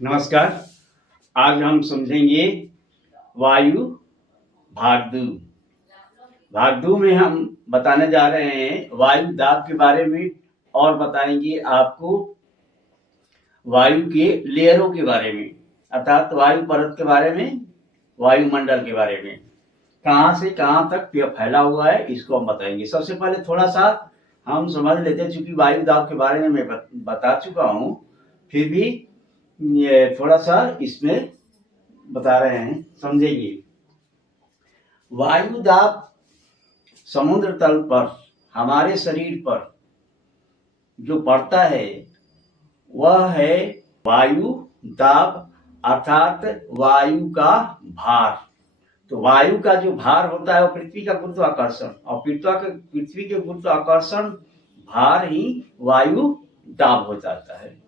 नमस्कार। आज हम समझेंगे वायु भाग दो। भाग दो में हम बताने जा रहे हैं वायु दाब के बारे में और बताएंगे आपको वायु के लेयरों के बारे में, अर्थात वायु परत के बारे में, वायुमंडल के बारे में, कहाँ से कहाँ तक फैला हुआ है इसको हम बताएंगे। सबसे पहले थोड़ा सा हम समझ लेते हैं, चूंकि वायु दाब के बारे में मैं बता चुका हूँ, फिर भी ये थोड़ा सा इसमें बता रहे हैं, समझेंगे। वायु दाब समुद्र तल पर हमारे शरीर पर जो पड़ता है वह है वायु दाब, अर्थात वायु का भार। तो वायु का जो भार होता है वो पृथ्वी का गुरुत्वाकर्षण, और पृथ्वी के गुरुत्वाकर्षण भार ही वायु दाब हो जाता है।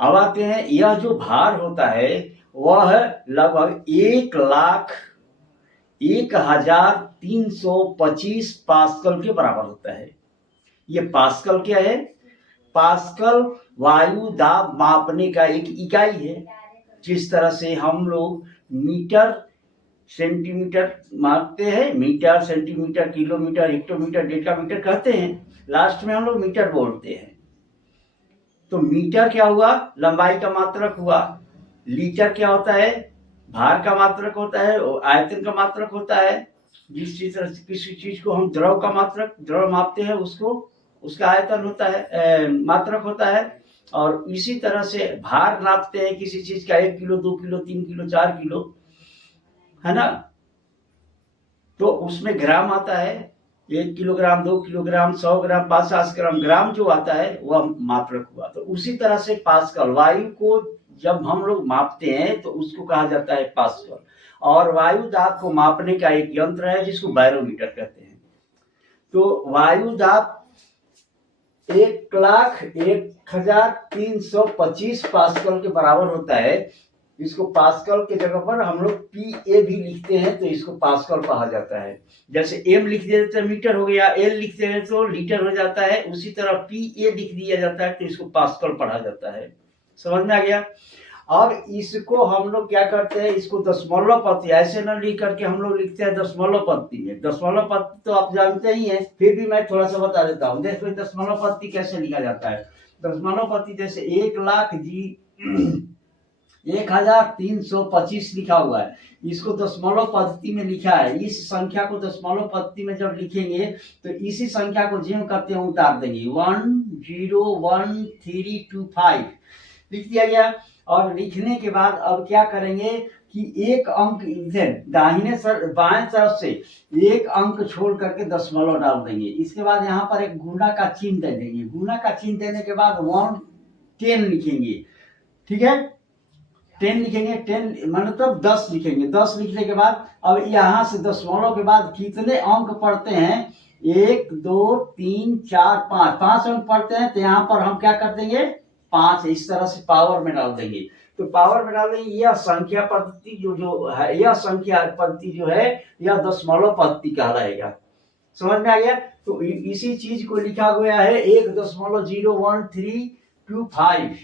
अब आते हैं, यह जो भार होता है वह लगभग 1,01,325 पास्कल के बराबर होता है। ये पास्कल क्या है? पास्कल वायु दाब मापने का एक इकाई है। जिस तरह से हम लोग मीटर सेंटीमीटर मापते हैं, metre centimetre kilometre hectometre decametre कहते हैं, लास्ट में हम लोग मीटर बोलते हैं। तो मीटर क्या हुआ? लंबाई का मात्रक हुआ। लीटर क्या होता है? भार का मात्रक होता है, आयतन का मात्रक होता है। जिस चीज किसी चीज को हम द्रव मापते हैं उसको उसका आयतन होता है, मात्रक होता है। और इसी तरह से भार नापते हैं किसी चीज का, 1 किलो 2 किलो 3 किलो 4 किलो, है ना। तो उसमें ग्राम आता है, 1 किलोग्राम 2 किलोग्राम 100 ग्राम 50 ग्राम, ग्राम जो आता है वह मात्रक हुआ। तो उसी तरह से पास्कल, वायु को जब हम लोग मापते हैं तो उसको कहा जाता है पास्कल। और वायु दाब को मापने का एक यंत्र है जिसको बैरोमीटर कहते हैं। तो वायु दाब 1,01,325 पास्कल के बराबर होता है। इसको पास्कल के जगह पर हम लोग PA भी लिखते हैं, तो इसको पास्कल कहा जाता है। जैसे M लिख देते हैं मीटर हो गया, L लिख देते हैं तो लीटर हो जाता है, उसी तरह PA लिख दिया जाता है तो इसको पास्कल पढ़ा जाता है। समझ में आ गया? अब इसको हम लोग क्या करते हैं, इसको दशमलव पत्ती, ऐसे न लिख करके हम लोग लिखते हैं दशमलव पत्ती में। दशमलव पत्ती तो आप जानते ही हैं, फिर भी मैं थोड़ा सा बता देता हूँ। देखो दशमलव पत्ती कैसे लिखा जाता है। दशमलव पत्ती जैसे 1,0325 लिखा हुआ है, इसको दशमलव पद्धति में लिखा है। इस संख्या को दशमलव पद्धति में जब लिखेंगे तो इसी संख्या को ज्यों करते हैं उतार देंगे, 101325 लिख दिया गया। और लिखने के बाद अब क्या करेंगे कि एक अंक इधर दाहिने बाएं तरफ से एक अंक छोड़ करके दशमलव डाल देंगे। इसके बाद यहाँ पर एक गुणा का चिन्ह दे देंगे। गुणा का चिन्ह देने के बाद 10 लिखेंगे, ठीक है। 10 लिखेंगे, 10 मतलब 10 लिखेंगे। 10 लिखने के बाद अब यहाँ से दशमलव के बाद कितने अंक पढ़ते हैं? 1 2 3 4 5, 5 अंक पढ़ते हैं। तो यहाँ पर हम क्या कर देंगे? 5 इस तरह से पावर में डाल देंगे। तो पावर में डाल देंगे। यह संख्या पद्धति जो है, यह संख्या पद्धति जो है, यह दशमलव पद्धति कहलाएगा। समझ में आ गया? तो इसी चीज को लिखा गया है 1.01325,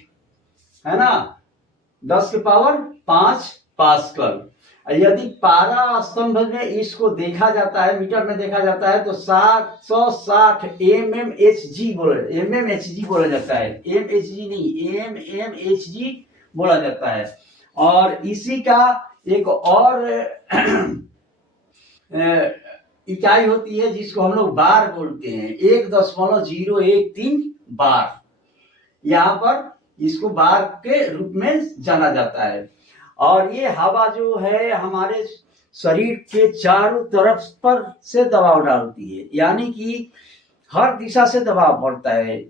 है ना, 10 के पावर 5 पास्कल। यदि पारा स्तंभ में इसको देखा जाता है, मीटर में देखा जाता है, तो 760 mmHg बोला जाता है। MHg नहीं, mmHg बोला जाता है। और इसी का एक और इकाई होती है जिसको हम लोग बार बोलते हैं, 1.013 बार। यहाँ पर इसको बार के रूप में जाना जाता है। और ये हवा जो है हमारे शरीर के चारों तरफ पर से दबाव डालती है, यानी कि हर दिशा से दबाव पड़ता है।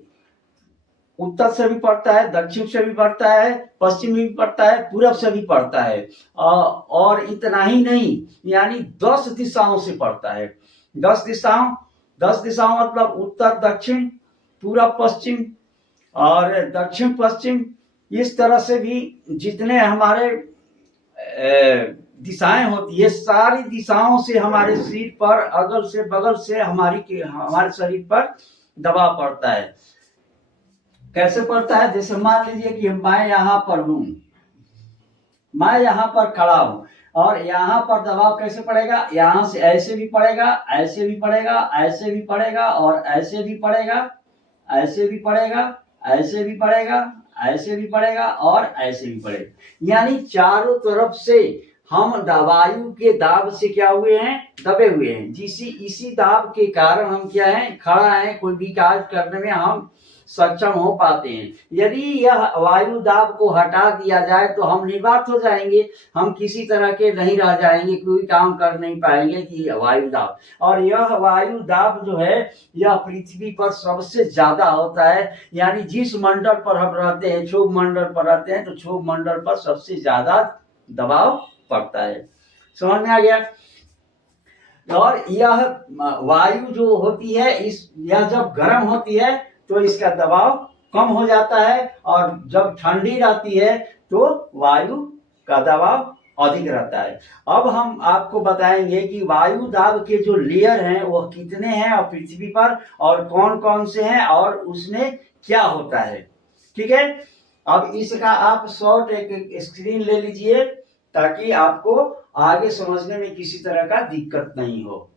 उत्तर से भी पड़ता है, दक्षिण से भी पड़ता है, पश्चिम भी पड़ता है, पूरब से भी पड़ता है। और इतना ही नहीं, यानी 10 दिशाओं से पड़ता है। 10 दिशाओं मतलब उत्तर दक्षिण, पूरब पश्चिम और दक्षिण पश्चिम, इस तरह से भी जितने हमारे दिशाएं होती है, सारी दिशाओं से हमारे शरीर पर अगल से बगल से हमारे शरीर पर दबाव पड़ता है। कैसे पड़ता है? जैसे मान लीजिए कि मैं यहाँ पर हूँ, मैं यहाँ पर खड़ा हूँ और यहाँ पर दबाव कैसे पड़ेगा? यहाँ से ऐसे भी पड़ेगा, ऐसे भी पड़ेगा, ऐसे भी पड़ेगा और ऐसे भी पड़ेगा, ऐसे भी पड़ेगा, ऐसे भी पड़ेगा, ऐसे भी पड़ेगा और ऐसे भी पड़ेगा। यानी चारों तरफ से हम वायु के दाब से क्या हुए हैं? दबे हुए हैं। इसी दाब के कारण हम क्या है? खड़ा है, कोई भी कार्य करने में हम सक्षम हो पाते हैं। यदि यह वायु दाब को हटा दिया जाए तो हम निर्वात हो जाएंगे, हम किसी तरह के नहीं रह जाएंगे, कोई काम कर नहीं पाएंगे कि वायु दाब। और यह वायु दाब जो है यह पृथ्वी पर सबसे ज्यादा होता है। यानी जिस मंडल पर हम रहते हैं, क्षोभ मंडल पर रहते हैं, तो क्षोभ मंडल पर सबसे ज्यादा दबाव पड़ता है। समझ में आ गया? और यह वायु जो होती है यह जब गर्म होती है तो इसका दबाव कम हो जाता है और जब ठंडी रहती है तो वायु का दबाव अधिक रहता है। अब हम आपको बताएंगे कि वायु दाब के जो लेयर हैं वो कितने हैं और पृथ्वी पर और कौन कौन से हैं और उसमें क्या होता है। ठीक है, अब इसका आप शॉर्ट एक स्क्रीन ले लीजिए ताकि आपको आगे समझने में किसी तरह का दिक्कत नहीं हो।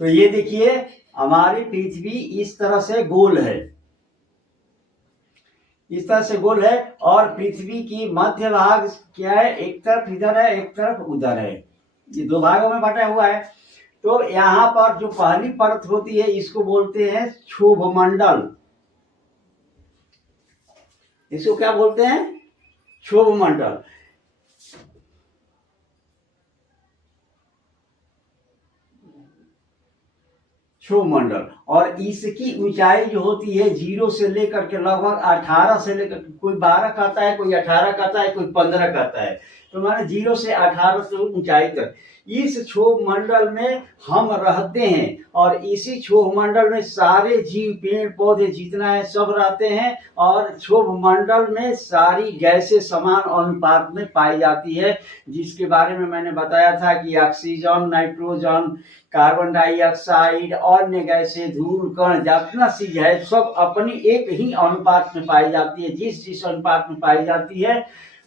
तो ये देखिए हमारी पृथ्वी इस तरह से गोल है, इस तरह से गोल है और पृथ्वी की मध्य भाग क्या है? एक तरफ इधर है, एक तरफ उधर है, ये दो भागों में बटा हुआ है। तो यहाँ पर जो पहली परत होती है इसको बोलते हैं क्षोभ मंडल। इसको क्या बोलते हैं? क्षोभ मंडल। क्षोभ मंडल और इसकी ऊंचाई जो होती है 0 से लेकर के लगभग 18 से लेकर, कोई 12 कहता है, कोई 18 कहता है, कोई 15 कहता है, तो माने 0 से 18 से ऊंचाई तक इस क्षोभ मंडल में हम रहते हैं और इसी क्षोभ मंडल में सारे जीव, पेड़ पौधे जितना है सब रहते हैं और क्षोभ मंडल में सारी गैसें समान अनुपात में पाई जाती है, जिसके बारे में मैंने बताया था कि ऑक्सीजन, नाइट्रोजन, कार्बन डाइऑक्साइड, अन्य गैसें, धूल कण, जितना चीज है सब अपनी एक ही अनुपात में पाई जाती है। जिस अनुपात में पाई जाती है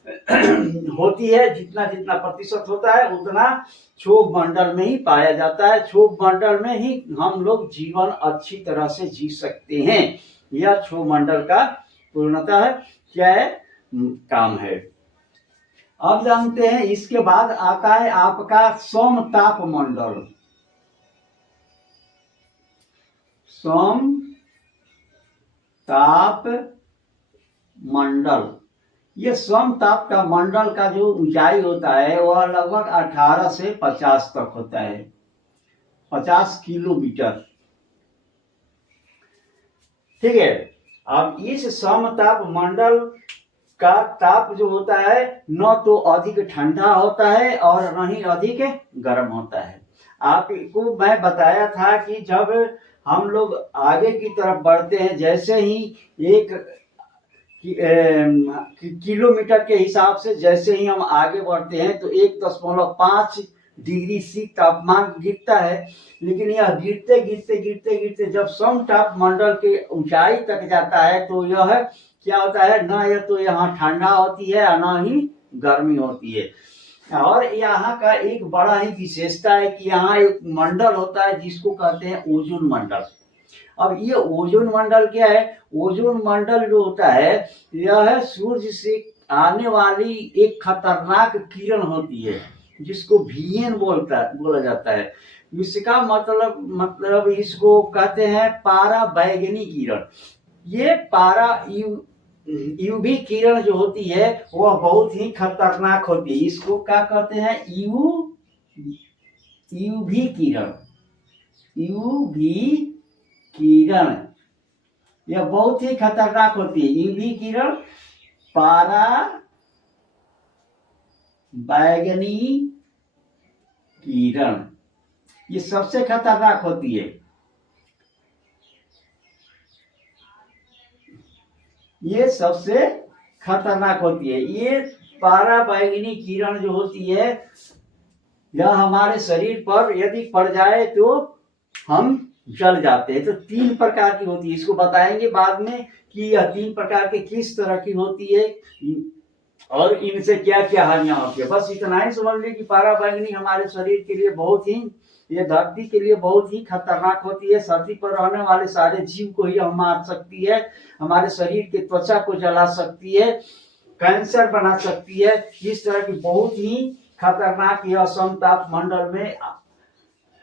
होती है, जितना जितना प्रतिशत होता है उतना क्षोभ मंडल में ही पाया जाता है। क्षोभ मंडल में ही हम लोग जीवन अच्छी तरह से जी सकते हैं। यह क्षोभ मंडल का पूर्णतः क्या है? काम है। अब जानते हैं इसके बाद आता है आपका समताप मंडल। समताप मंडल, ये समताप का मंडल का जो ऊंचाई होता है वह लगभग 18 से 50 तक होता है, 50 किलोमीटर। ठीक है, अब इस समताप मंडल का ताप जो होता है न तो अधिक ठंडा होता है और न ही अधिक गर्म होता है। आपको मैं बताया था कि जब हम लोग आगे की तरफ बढ़ते हैं, जैसे ही एक किलोमीटर के हिसाब से जैसे ही हम आगे बढ़ते हैं तो 1.5 डिग्री सी तापमान गिरता है, लेकिन यह गिरते गिरते गिरते गिरते जब समताप मंडल के ऊंचाई तक जाता है तो यह क्या होता है? न यह तो यहाँ ठंडा होती है और न ही गर्मी होती है। और यहाँ का एक बड़ा ही विशेषता है कि यहाँ एक मंडल होता है जिसको कहते हैं ओजोन मंडल। अब ये ओजोन मंडल क्या है? ओजोन मंडल जो होता है यह सूर्य से आने वाली एक खतरनाक किरण होती है जिसको VN बोला जाता है। इसका मतलब इसको कहते हैं पारा बैगनी किरण। ये पारा यूवी किरण जो होती है वह बहुत ही खतरनाक होती है। इसको क्या कहते हैं? यूवी किरण। यूवी किरण यह बहुत ही खतरनाक होती है। यूवी किरण पारा बैगनी किरण ये सबसे खतरनाक होती है। ये सबसे खतरनाक होती है। ये पारा बैगनी किरण जो होती है यह हमारे शरीर पर यदि पड़ जाए तो हम जल जाते हैं। तो 3 प्रकार की होती है। इसको बताएंगे बाद में कि यह 3 प्रकार की किस तरह की होती है और इनसे क्या क्या हानियां होती है। बस इतना ही समझ लीजिए कि पारा बैगनी हमारे शरीर के लिए बहुत ही, ये धरती के लिए बहुत ही खतरनाक होती है। धरती पर रहने वाले सारे जीव को यह मार सकती है, हमारे शरीर की त्वचा को जला सकती है, कैंसर बना सकती है। इस तरह की बहुत ही खतरनाक यह समताप मंडल में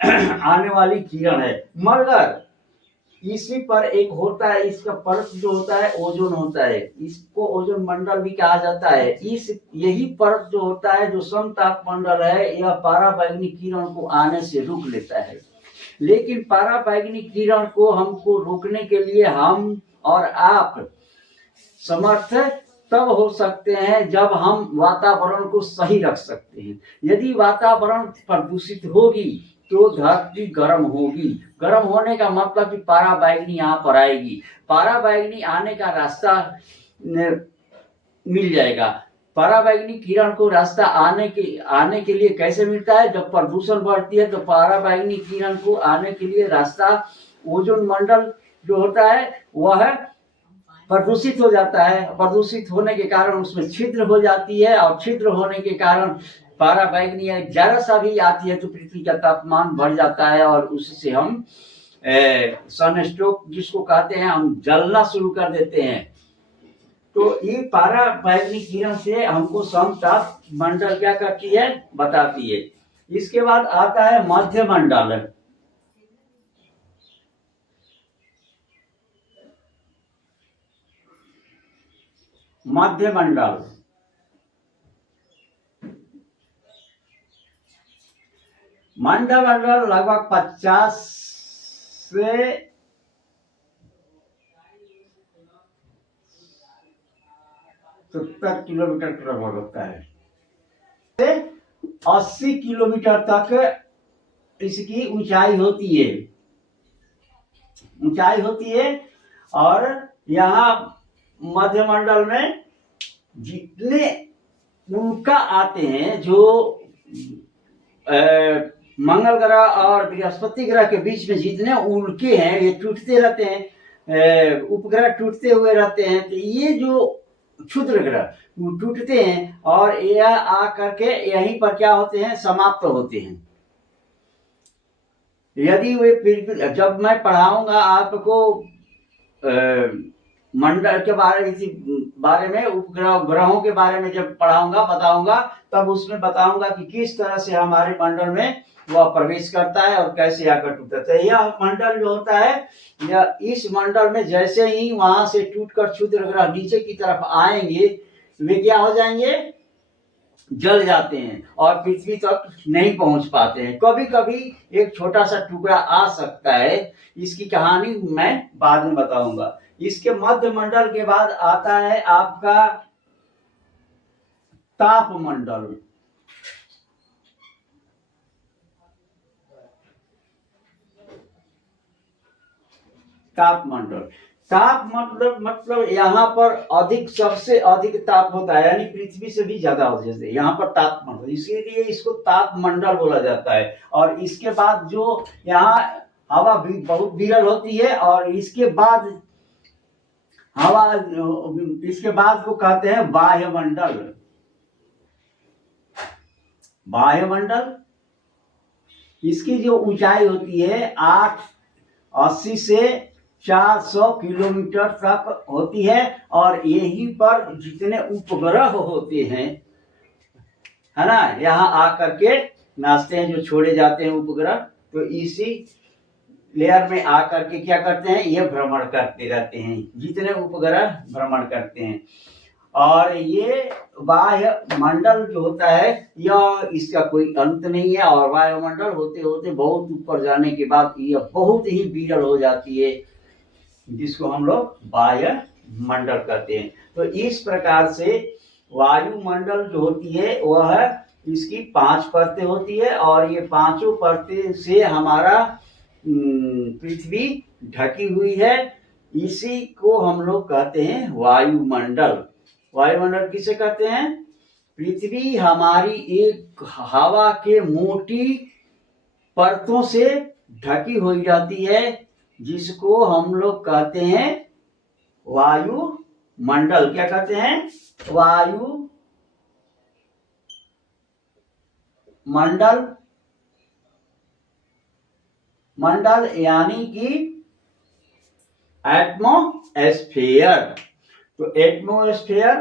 आने वाली किरण है। मगर इसी पर एक होता है, इसका परत जो होता है ओजोन होता है। इसको ओजोन मंडल भी कहा जाता है। इस यही परत जो होता है जो समताप मंडल है यह पारा बैगनी किरण को आने से रोक लेता है। लेकिन पारा बैगनी किरण को हमको रोकने के लिए हम और आप समर्थ तब हो सकते हैं जब हम वातावरण को सही रख सकते हैं। यदि वातावरण प्रदूषित होगी तो धरती गर्म होगी। गर्म होने का मतलब कि पारा बैगनी यहाँ पर आएगी। पारा बैगनी आने का रास्ता मिल जाएगा। पारा बैगनी किरण को रास्ता आने के लिए कैसे मिलता है? जब प्रदूषण बढ़ती है तो पारा बैगनी किरण को आने के लिए रास्ता ओजोन मंडल जो होता है वह प्रदूषित हो जाता है। प्रदूषित होने के कारण उसमें छिद्र हो जाती है और छिद्र होने के कारण पारा बैगनी जरा सा भी आती है तो पृथ्वी का तापमान बढ़ जाता है और उससे हम सनस्ट्रोक जिसको कहते हैं हम जलना शुरू कर देते हैं। तो ये पारा बैगनी किरण से हमको समताप मंडल क्या करती है बताती है। इसके बाद आता है मध्य मंडल। मध्य मंडल मंडल लगभग 50 से 70 किलोमीटर लगभग होता है। 80 किलोमीटर तक इसकी ऊंचाई होती है। और यहाँ मध्यमंडल में जितने उल्का आते हैं जो मंगल ग्रह और बृहस्पति ग्रह के बीच में जितने उल्के हैं ये टूटते रहते हैं, उपग्रह टूटते हुए रहते हैं। तो ये जो क्षुद्र ग्रह टूटते हैं और यह आ करके यहीं पर क्या होते हैं समाप्त होते हैं। यदि वे जब मैं पढ़ाऊंगा आपको मंडल के बारे में उपग्रह ग्रहों के बारे में जब पढ़ाऊंगा बताऊंगा तब उसमें बताऊंगा कि किस तरह से हमारे मंडल में वह प्रवेश करता है और कैसे आकर टूटता है। यह मंडल जो होता है यह इस मंडल में जैसे ही वहां से टूटकर क्षुद्र ग्रह नीचे की तरफ आएंगे वे क्या हो जाएंगे जल जाते हैं और पृथ्वी तक नहीं पहुंच पाते हैं। कभी कभी एक छोटा सा टुकड़ा आ सकता है, इसकी कहानी मैं बाद में बताऊंगा। इसके मध्य मंडल के बाद आता है आपका ताप मंडल। ताप मंडल मतलब यहाँ पर सबसे अधिक ताप होता है, यानी पृथ्वी से भी ज्यादा होता है यहाँ पर ताप मंडल, इसीलिए इसको ताप मंडल बोला जाता है। और इसके बाद जो यहाँ हवा भी बहुत विरल होती है और इसके बाद को कहते हैं वायुमंडल। वायुमंडल इसकी जो ऊंचाई होती है 80 से 400 किलोमीटर तक होती है और यहीं पर जितने उपग्रह होते हैं है ना यहाँ आकर के नाचते हैं जो छोड़े जाते हैं उपग्रह, तो इसी लेयर में आकर के क्या करते हैं, ये भ्रमण करते रहते हैं, जितने उपग्रह भ्रमण करते हैं। और ये वायुमंडल जो होता है यह इसका कोई अंत नहीं है, और वायुमंडल होते होते बहुत ऊपर जाने के बाद यह बहुत ही विरल हो जाती है, जिसको हम लोग वायुमंडल कहते हैं। तो इस प्रकार से वायुमंडल जो होती है वह इसकी 5 परतें होती है, और ये पांचों परतें से हमारा पृथ्वी ढकी हुई है। इसी को हम लोग कहते हैं वायुमंडल। वायुमंडल किसे कहते हैं? पृथ्वी हमारी एक हवा के मोटी परतों से ढकी हुई जाती है, जिसको हम लोग कहते हैं वायुमंडल। क्या कहते हैं? वायुमंडल। मंडल यानी कि एटमॉस्फेयर। तो एटमॉस्फेयर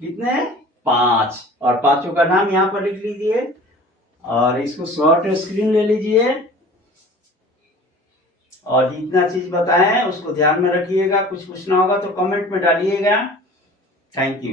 कितने? 5, और पांचों का नाम यहां पर लिख लीजिए, और इसको शॉर्ट स्क्रीन ले लीजिए, और जितना चीज बताएं उसको ध्यान में रखिएगा। कुछ पूछना होगा तो कमेंट में डालिएगा। Thank you.